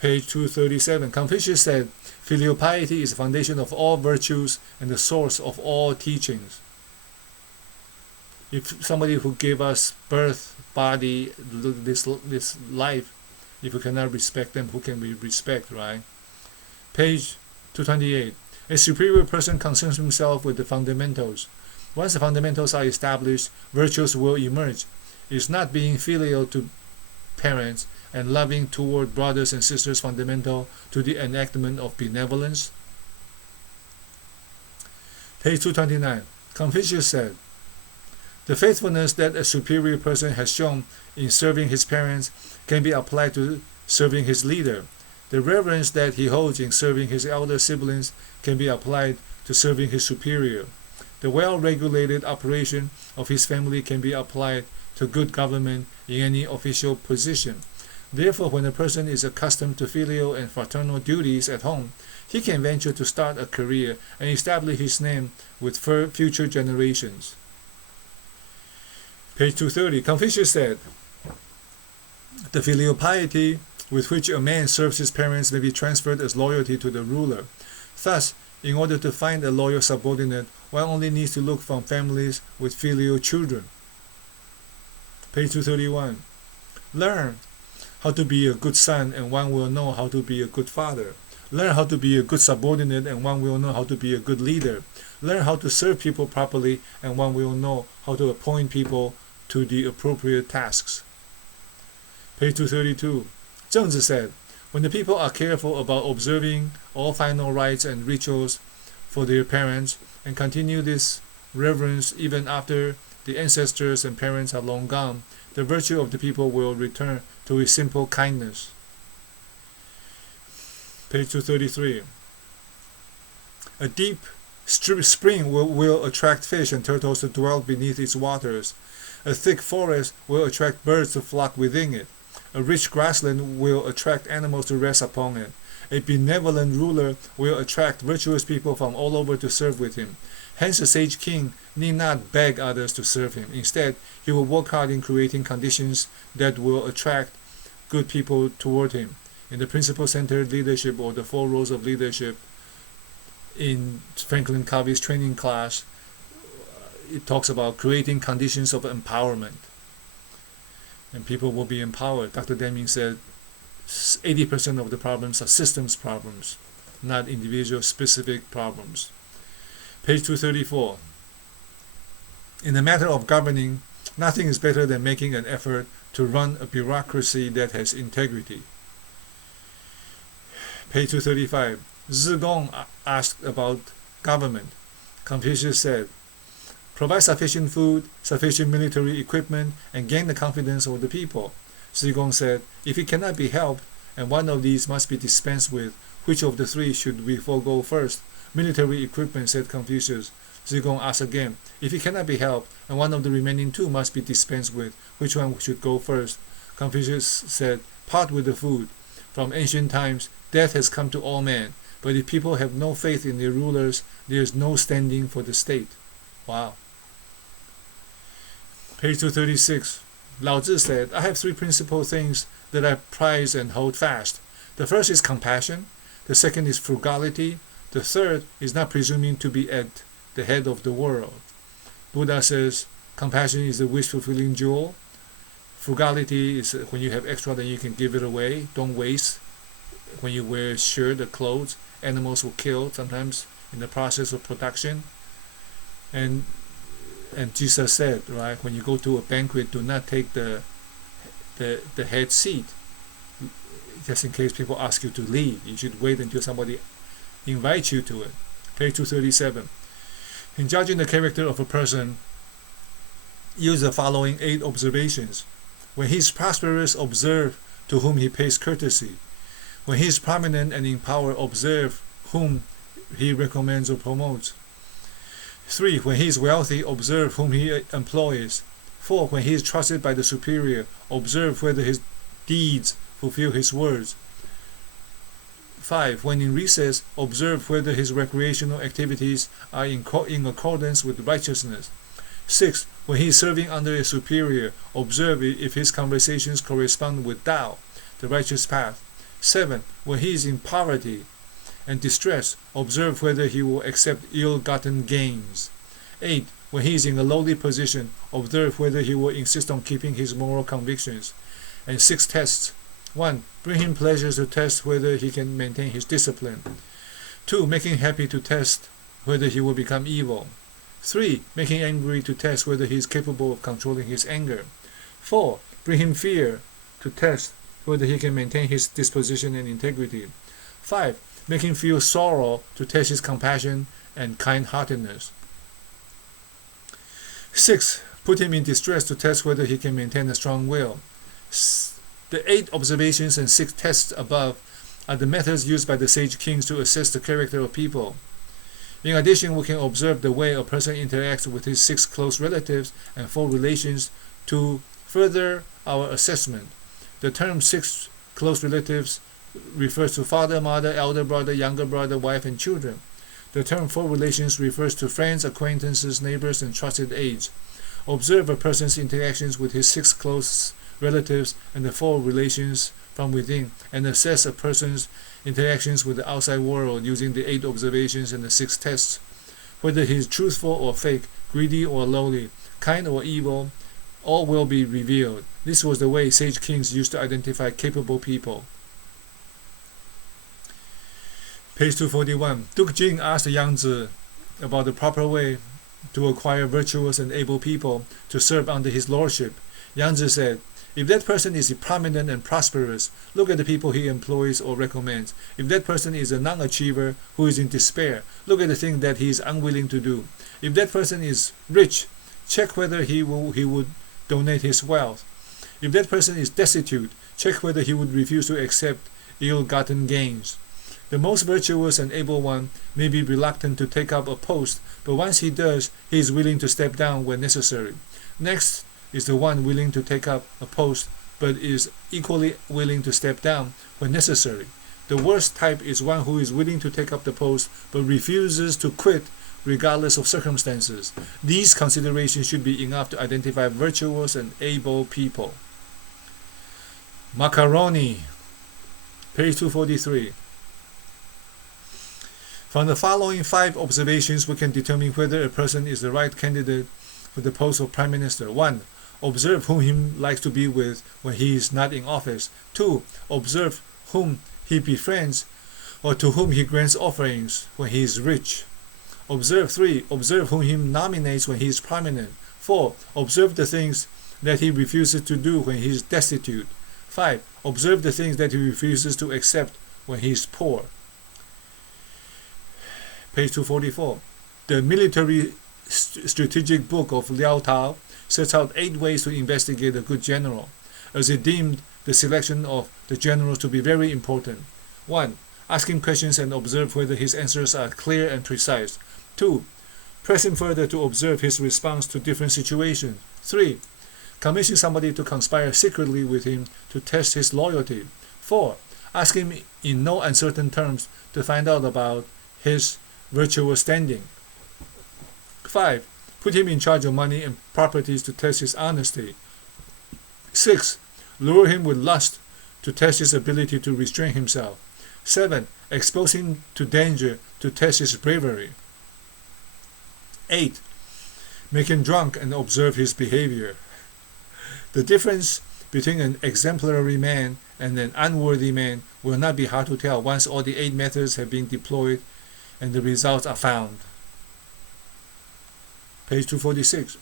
Page 237. Confucius said, filial piety is the foundation of all virtues and the source of all teachings. If somebody who gave us birth, body, this life, if we cannot respect them, who can we respect, right? Page 228. A superior person concerns himself with the fundamentals. Once the fundamentals are established, virtues will emerge. Is not being filial to parents and loving toward brothers and sisters fundamental to the enactment of benevolence? Page 229. Confucius said, the faithfulness that a superior person has shown in serving his parents can be applied to serving his leader. The reverence that he holds in serving his elder siblings can be applied to serving his superior. The well-regulated operation of his family can be applied to good government in any official position. Therefore, when a person is accustomed to filial and fraternal duties at home, he can venture to start a career and establish his name with future generations. Page 230. Confucius said, the filial piety with which a man serves his parents may be transferred as loyalty to the ruler. Thus, in order to find a loyal subordinate, one only needs to look from families with filial children. Page 231. Learn how to be a good son, and one will know how to be a good father. Learn how to be a good subordinate, and one will know how to be a good leader. Learn how to serve people properly, and one will know how to appoint people to the appropriate tasks. Page 232. Zhengzi said, when the people are careful about observing all final rites and rituals for their parents and continue this reverence even after the ancestors and parents are long gone, the virtue of the people will return to its simple kindness. Page 233. A deep spring will attract fish and turtles to dwell beneath its waters. A thick forest will attract birds to flock within it. A rich grassland will attract animals to rest upon it. A benevolent ruler will attract virtuous people from all over to serve with him. Hence a sage king need not beg others to serve him. Instead, he will work hard in creating conditions that will attract good people toward him. In the principle-centered leadership, or the 4 roles of leadership, in Franklin Covey's training class, it talks about creating conditions of empowerment. And people will be empowered. Dr. Deming said 80% of the problems are systems problems, not individual specific problems. Page 234. In the matter of governing, nothing is better than making an effort to run a bureaucracy that has integrity. Page 235. Zigong asked about government. Confucius said, provide sufficient food, sufficient military equipment, and gain the confidence of the people. Zigong said, if it cannot be helped, and one of these must be dispensed with, which of the 3 should we forego first? Military equipment, said Confucius. Zigong asked again, if it cannot be helped, and one of the remaining 2 must be dispensed with, which one should go first? Confucius said, part with the food. From ancient times, death has come to all men, but if people have no faith in their rulers, there is no standing for the state. Wow. Page 236. Lao Tzu said, I have 3 principal things that I prize and hold fast. The first is compassion. The second is frugality. The third is not presuming to be at the head of the world. Buddha says, compassion is the wish-fulfilling jewel. Frugality is when you have extra, then you can give it away. Don't waste. When you wear a shirt or clothes, animals were killed sometimes in the process of production. And Jesus said, right, when you go to a banquet, do not take the head seat, just in case people ask you to leave. You should wait until somebody invites you to it. Page 237. In judging the character of a person, use the following 8 observations. When he is prosperous, observe to whom he pays courtesy. When he is prominent and in power, observe whom he recommends or promotes. 3. When he is wealthy, observe whom he employs. 4. When he is trusted by the superior, observe whether his deeds fulfill his words. 5. When in recess, observe whether his recreational activities are in accordance with righteousness. 6. When he is serving under a superior, observe if his conversations correspond with Tao, the righteous path. 7. When he is in poverty and distress, observe whether he will accept ill-gotten gains. 8. When he is in a lowly position, observe whether he will insist on keeping his moral convictions. And 6 tests. 1. Bring him pleasures to test whether he can maintain his discipline. 2. Make him happy to test whether he will become evil. 3. Make him angry to test whether he is capable of controlling his anger. 4. Bring him fear to test whether he can maintain his disposition and integrity. 5. Make him feel sorrow to test his compassion and kind-heartedness. 6. Put him in distress to test whether he can maintain a strong will. The 8 observations and 6 tests above are the methods used by the sage kings to assess the character of people. In addition, we can observe the way a person interacts with his 6 close relatives and 4 relations to further our assessment. The term 6 close relatives refers to father, mother, elder brother, younger brother, wife, and children. The term 4 relations refers to friends, acquaintances, neighbors, and trusted aides. Observe a person's interactions with his 6 close relatives and the 4 relations from within, and assess a person's interactions with the outside world using the 8 observations and the 6 tests. Whether he is truthful or fake, greedy or lowly, kind or evil, all will be revealed. This was the way sage kings used to identify capable people. Page 241. Duke Jing asked Yang Zi about the proper way to acquire virtuous and able people to serve under his lordship. Yang Zi said, if that person is prominent and prosperous, look at the people he employs or recommends. If that person is a non-achiever who is in despair, look at the things that he is unwilling to do. If that person is rich, check whether he would donate his wealth. If that person is destitute, check whether he would refuse to accept ill-gotten gains. The most virtuous and able one may be reluctant to take up a post, but once he does, he is willing to step down when necessary. Next is the one willing to take up a post, but is equally willing to step down when necessary. The worst type is one who is willing to take up the post, but refuses to quit regardless of circumstances. These considerations should be enough to identify virtuous and able people. Macaroni, page 243. From the following 5 observations, we can determine whether a person is the right candidate for the post of Prime Minister. 1. Observe whom he likes to be with when he is not in office. 2. Observe whom he befriends or to whom he grants offerings when he is rich. 3. Observe whom he nominates when he is prominent. 4. Observe the things that he refuses to do when he is destitute. 5. Observe the things that he refuses to accept when he is poor. Page 244. The military strategic book of Liao Tao sets out 8 ways to investigate a good general, as it deemed the selection of the generals to be very important. 1. Ask him questions and observe whether his answers are clear and precise. 2. Press him further to observe his response to different situations. 3. Commission somebody to conspire secretly with him to test his loyalty. 4. Ask him in no uncertain terms to find out about his virtuous standing. 5. Put him in charge of money and properties to test his honesty. 6. Lure him with lust to test his ability to restrain himself. 7. Expose him to danger to test his bravery. 8. Make him drunk and observe his behavior. The difference between an exemplary man and an unworthy man will not be hard to tell once all the 8 methods have been deployed and the results are found. Page 246.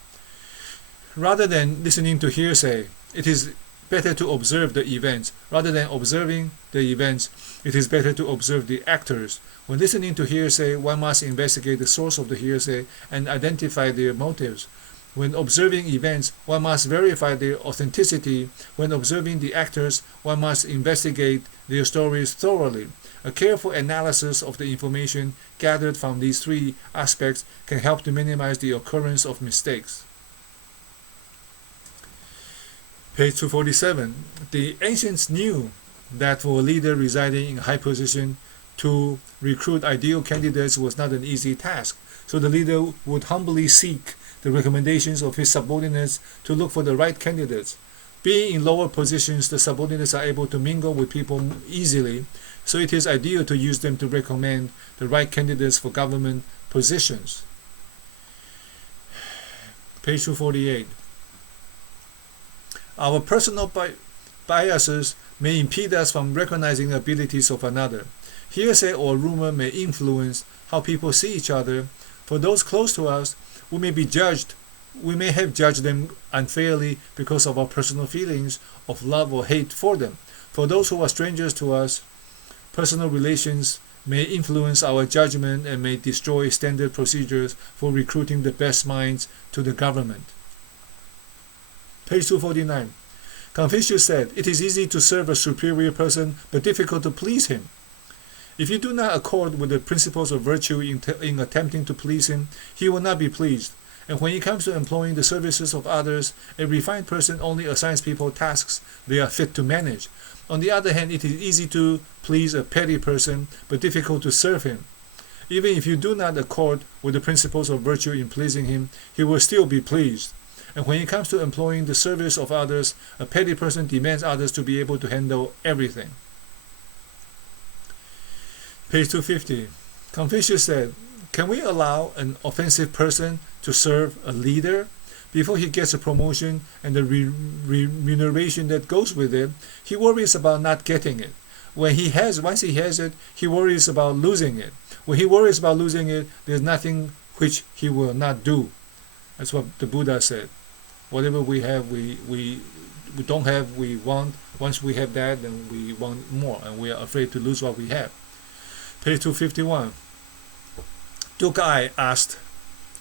Rather than listening to hearsay, it is better to observe the events. Rather than observing the events, it is better to observe the actors. When listening to hearsay, one must investigate the source of the hearsay and identify their motives. When observing events, one must verify their authenticity. When observing the actors, one must investigate their stories thoroughly. A careful analysis of the information gathered from these 3 aspects can help to minimize the occurrence of mistakes. Page 247. The ancients knew that for a leader residing in a high position to recruit ideal candidates was not an easy task, so the leader would humbly seek the recommendations of his subordinates to look for the right candidates. Being in lower positions, the subordinates are able to mingle with people easily, so it is ideal to use them to recommend the right candidates for government positions. Page 248. Our personal biases may impede us from recognizing the abilities of another. Hearsay or rumor may influence how people see each other. For those close to us, we may have judged them unfairly because of our personal feelings of love or hate for them. For those who are strangers to us, personal relations may influence our judgment and may destroy standard procedures for recruiting the best minds to the government. Page 249. Confucius said, "It is easy to serve a superior person, but difficult to please him." If you do not accord with the principles of virtue in attempting to please him, he will not be pleased. And when it comes to employing the services of others, a refined person only assigns people tasks they are fit to manage. On the other hand, it is easy to please a petty person, but difficult to serve him. Even if you do not accord with the principles of virtue in pleasing him, he will still be pleased. And when it comes to employing the service of others, a petty person demands others to be able to handle everything. Page 250. Confucius said, "Can we allow an offensive person to serve a leader? before he gets a promotion and the remuneration that goes with it, he worries about not getting it. Once he has it, he worries about losing it. When he worries about losing it, there's nothing which he will not do. That's what the Buddha said. Whatever we have, we don't have, we want. Once we have that, then we want more, and we are afraid to lose what we have. Page 251. Dukai asked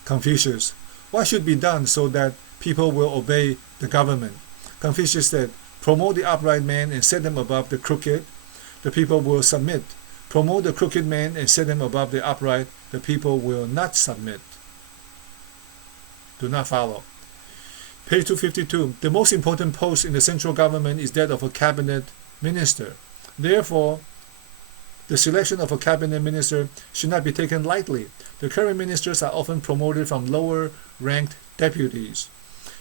Confucius, what should be done so that people will obey the government? Confucius said, promote the upright man and set them above the crooked. The people will submit. Promote the crooked man and set them above the upright. The people will not submit. Do not follow. Page 252. The most important post in the central government is that of a cabinet minister. Therefore, the selection of a cabinet minister should not be taken lightly. The current ministers are often promoted from lower-ranked deputies.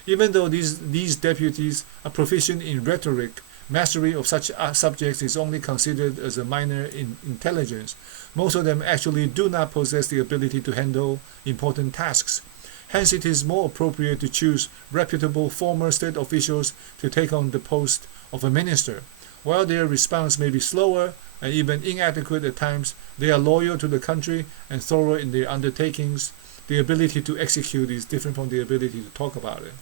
Even though these deputies are proficient in rhetoric, mastery of such subjects is only considered as a minor intelligence. Most of them actually do not possess the ability to handle important tasks. Hence, it is more appropriate to choose reputable former state officials to take on the post of a minister. While their response may be slower and even inadequate at times, they are loyal to the country and thorough in their undertakings. The ability to execute is different from the ability to talk about it.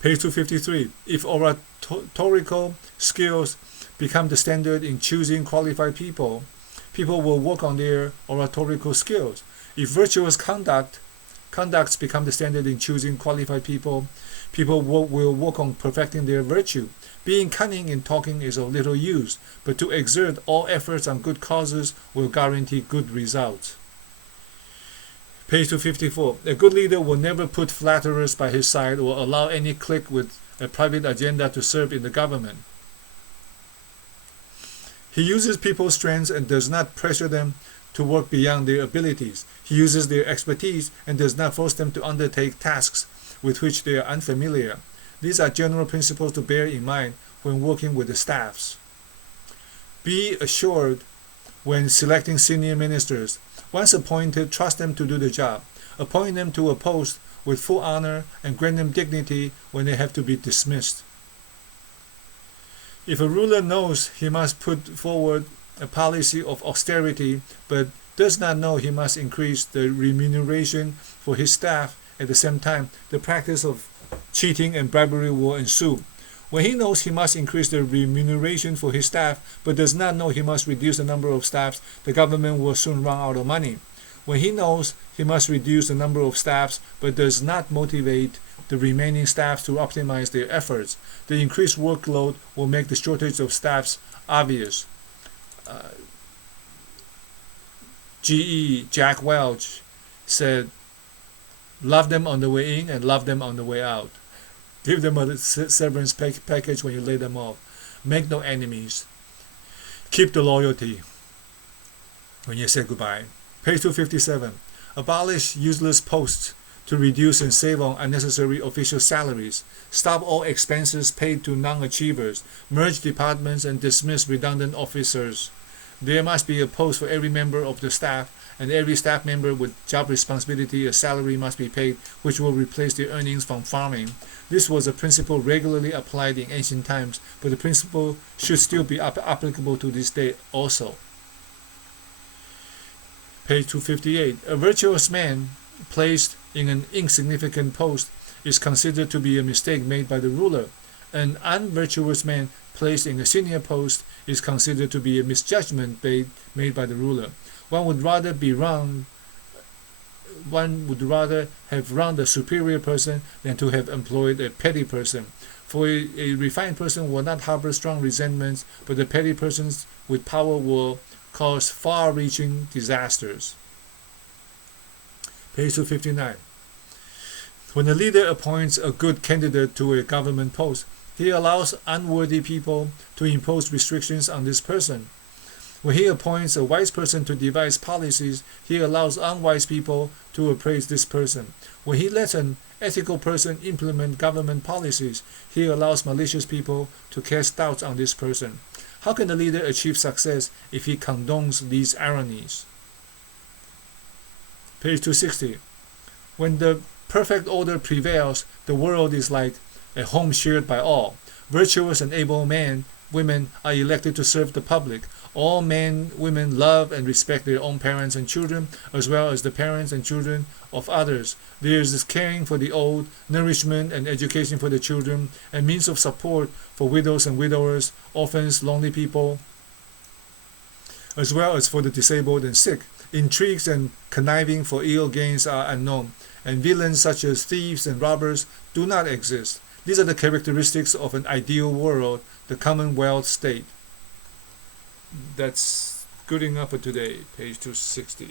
Page 253. If oratorical skills become the standard in choosing qualified people, people will work on their oratorical skills. If virtuous conducts become the standard in choosing qualified people, people will work on perfecting their virtue. Being cunning in talking is of little use, but to exert all efforts on good causes will guarantee good results. Page 254. A good leader will never put flatterers by his side or allow any clique with a private agenda to serve in the government. He uses people's strengths and does not pressure them to work beyond their abilities. He uses their expertise and does not force them to undertake tasks with which they are unfamiliar. These are general principles to bear in mind when working with the staffs. Be assured when selecting senior ministers. Once appointed, trust them to do the job. Appoint them to a post with full honor and grant them dignity when they have to be dismissed. If a ruler knows he must put forward a policy of austerity but does not know he must increase the remuneration for his staff at the same time, the practice of cheating and bribery will ensue. When he knows he must increase the remuneration for his staff but does not know he must reduce the number of staffs, the government will soon run out of money. When he knows he must reduce the number of staffs but does not motivate the remaining staff to optimize their efforts, the increased workload will make the shortage of staffs obvious. GE Jack Welch said, love them on the way in and love them on the way out. Give them a severance package when you lay them off. Make no enemies. Keep the loyalty when you say goodbye. Page 257. Abolish useless posts to reduce and save on unnecessary official salaries. Stop all expenses paid to non-achievers. Merge departments and dismiss redundant officers. There must be a post for every member of the staff, and every staff member with job responsibility, a salary must be paid, which will replace the earnings from farming. This was a principle regularly applied in ancient times, but the principle should still be applicable to this day also. Page 258. A virtuous man placed in an insignificant post is considered to be a mistake made by the ruler. An unvirtuous man placed in a senior post is considered to be a misjudgment made by the ruler. One would rather have run a superior person than to have employed a petty person. For a refined person will not harbor strong resentments, but the petty persons with power will cause far-reaching disasters. Page 259. When a leader appoints a good candidate to a government post, he allows unworthy people to impose restrictions on this person. When he appoints a wise person to devise policies, he allows unwise people to appraise this person. When he lets an ethical person implement government policies, he allows malicious people to cast doubts on this person. How can a leader achieve success if he condones these ironies? Page 260. When the perfect order prevails, the world is like a home shared by all. Virtuous and able men, women are elected to serve the public. All men, women love and respect their own parents and children, as well as the parents and children of others. There is this caring for the old, nourishment and education for the children, and means of support for widows and widowers, orphans, lonely people, as well as for the disabled and sick. Intrigues and conniving for ill gains are unknown, and villains such as thieves and robbers do not exist. These are the characteristics of an ideal world, the Commonwealth state. That's good enough for today, page 260.